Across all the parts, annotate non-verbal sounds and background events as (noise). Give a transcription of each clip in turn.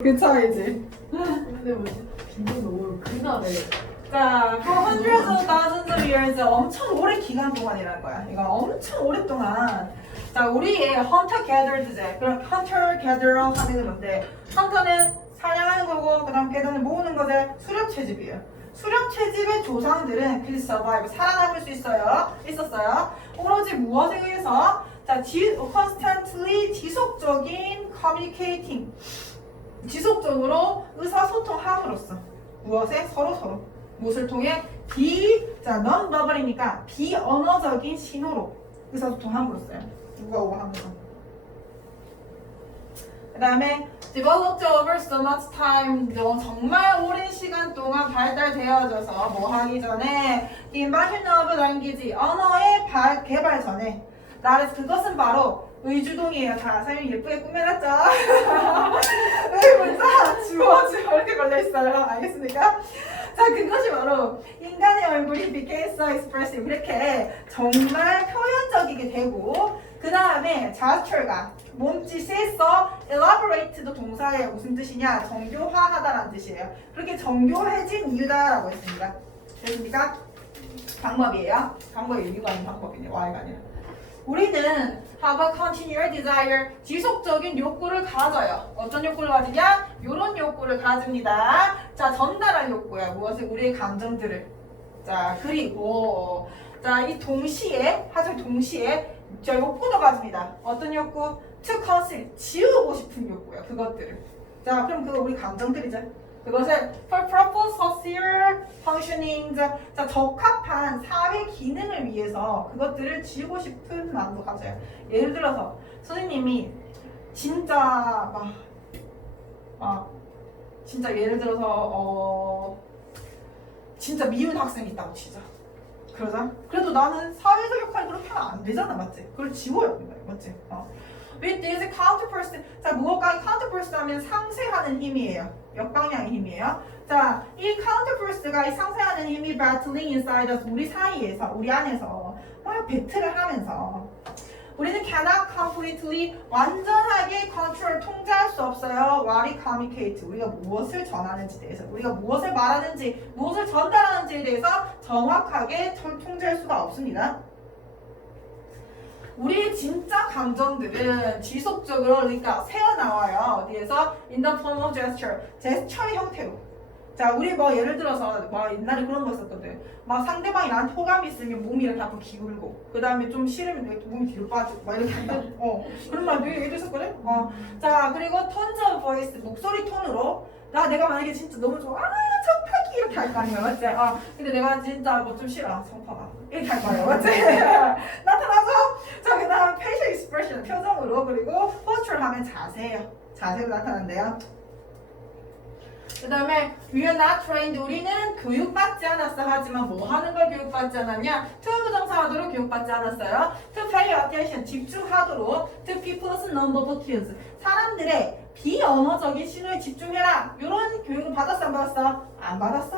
그 차이지. 근데 뭐지? 빈도 너무 그날에 자, hundreds of thousands of years 엄청 오랜 기간 동안이라는 거야. 이거 엄청 오랫동안. 자, 우리의 hunter gathered제. 그럼 hunter gatherer 하는 건데, hunter는 사냥하는 거고, 그 다음 gather는 모으는 것에 수렵 채집이에요. 수렵 채집의 조상들은 그 survive, 살아남을 수 있어요. 있었어요. 오로지 무엇에 의해서? 자, 지, constantly 지속적인 communicating. 지속적으로 의사소통함으로써. 무엇에? 서로 서로. 무엇을 통해? 비, 자, 넌 버블이니까 비언어적인 신호로 의사소통함으로써요. 누가 오고 하면서. 그 다음에 developed over so much time 너 정말 오랜 시간 동안 발달되어져서 뭐 하기 전에 of language 언어의 발, 개발 전에 나를 그것은 바로 의주동이에요. 다 사장님 예쁘게 꾸며놨죠? (laughs) 걸려있어요. 알겠습니까? 자 그것이 바로 인간의 얼굴이 became expressive 이렇게 정말 표현적이게 되고 그 다음에 gesture가 몸짓에서 elaborate도 동사의 무슨 뜻이냐 정교화하다라는 뜻이에요 그렇게 정교해진 이유다라고 했습니다 됐습니까? 방법이에요 방법이 이유가 아닌 방법이네 Y가 아니라 우리는 have a continual desire 지속적인 욕구를 가져요. 어떤 욕구를 가지냐? 이런 욕구를 가집니다. 자 전달할 욕구야. 무엇을 우리의 감정들을. 자 그리고 자 이 동시에 하지만 동시에 자 욕구도 가집니다. 어떤 욕구? to conceal 지우고 싶은 욕구야. 그것들을. 자 그럼 그거 우리 감정들이죠. 그것을 for purpose, sincere functioning, 자, 자, 적합한 사회 기능을 위해서 그것들을 지우고 싶은 마음도 가져요. 예를 들어서 선생님이 진짜 막, 막 진짜 예를 들어서 어 진짜 미운 학생이 있다고 치자. 그러자. 그래도 나는 사회적 역할을 그렇게 하면 안 되잖아, 맞지? 그걸 지워야 된다, 맞지? 어. With this counterperson, 자 무엇과 counterperson 하면 상쇄하는 힘이에요. 역방향의 힘이에요. 자, 이 counterperson가 이 상쇄하는 힘이 battling inside us, 우리 사이에서, 우리 안에서 막 배틀을 하면서 우리는 cannot completely 완전하게 control 통제할 수 없어요. what we communicate 우리가 무엇을 전하는지 대해서 우리가 무엇을 말하는지 무엇을 전달하는지에 대해서 정확하게 통- 통제할 수가 없습니다. 우리의 진짜 감정들은 지속적으로 그러니까 새어나와요. 어디에서? In the form of gesture. 제스처의 형태로. 자, 우리 뭐 예를 들어서 뭐 옛날에 그런 거 있었거든. 막 상대방이 나한테 호감이 있으면 몸이 이렇게 앞으로 기울고, 그 다음에 좀 싫으면 이렇게 몸이 뒤로 빠지고, 막 이렇게 한다. (laughs) 어, 그런 말 되게 예를 있었거든. 어, 자, 그리고 톤즈 보이스 목소리 톤으로. 나 내가 만약에 진짜 너무 좋아, 아, 청파기 이렇게 할 거 아니야, 맞지? 어, 근데 내가 진짜 뭐 좀 싫어, 청파가 이렇게 할 거예요, 맞지? (laughs) 나타나서 자, 그 다음 facial expression, 표정으로, 그리고 posture 하면 자세예요. 자세로 나타난대요. 그 다음에 we are not trained, 우리는 교육받지 않았어. 하지만 뭐 하는 걸 교육받지 않았냐? to 부정사하도록 교육받지 않았어요. to pay attention, 집중하도록 to people's non-verbal cues, 사람들의 비언어적인 신호에 집중해라. 이런 교육을 받았어, 안 받았어? 안 받았어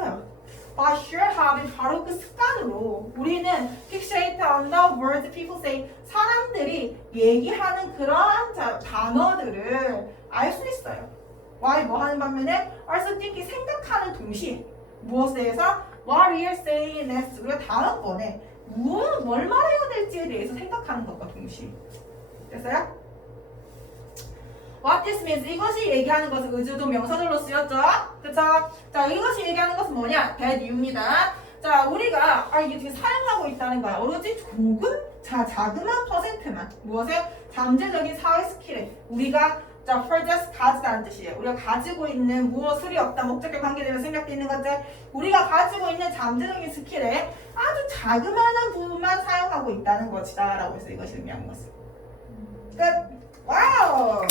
요. By sure habit, 바로 그 습관으로 우리는 fixate on the words people say, 사람들이 얘기하는 그러한 자- 단어들을 알 수 있어요. why 뭐 하는 반면에 also thinking 생각하는 동시에 무엇에 대해서 what we are saying next 우리가 다음번에 무엇 뭘 말해야 될지에 대해서 생각하는 것과 동시에 됐어요? What this means 이것이 얘기하는 것은 의주도 명사절로 쓰였죠 그쵸? 자 이것이 얘기하는 것은 뭐냐 that you입니다 자 우리가 아 이게 지금 사용하고 있다는 거야 오로지 조금 자 자그마한 퍼센트만 무엇에 잠재적인 사회 스킬에 우리가 자, possess 가지다는 뜻이에요. 우리가 가지고 있는 무엇을이 없다 목적에 관계되면 생략돼 있는 것들 우리가 가지고 있는 잠재적인 스킬에 아주 자그마한 부분만 사용하고 있다는 것이다라고 해서 이것이 의미하는 것을. 끝. 와우.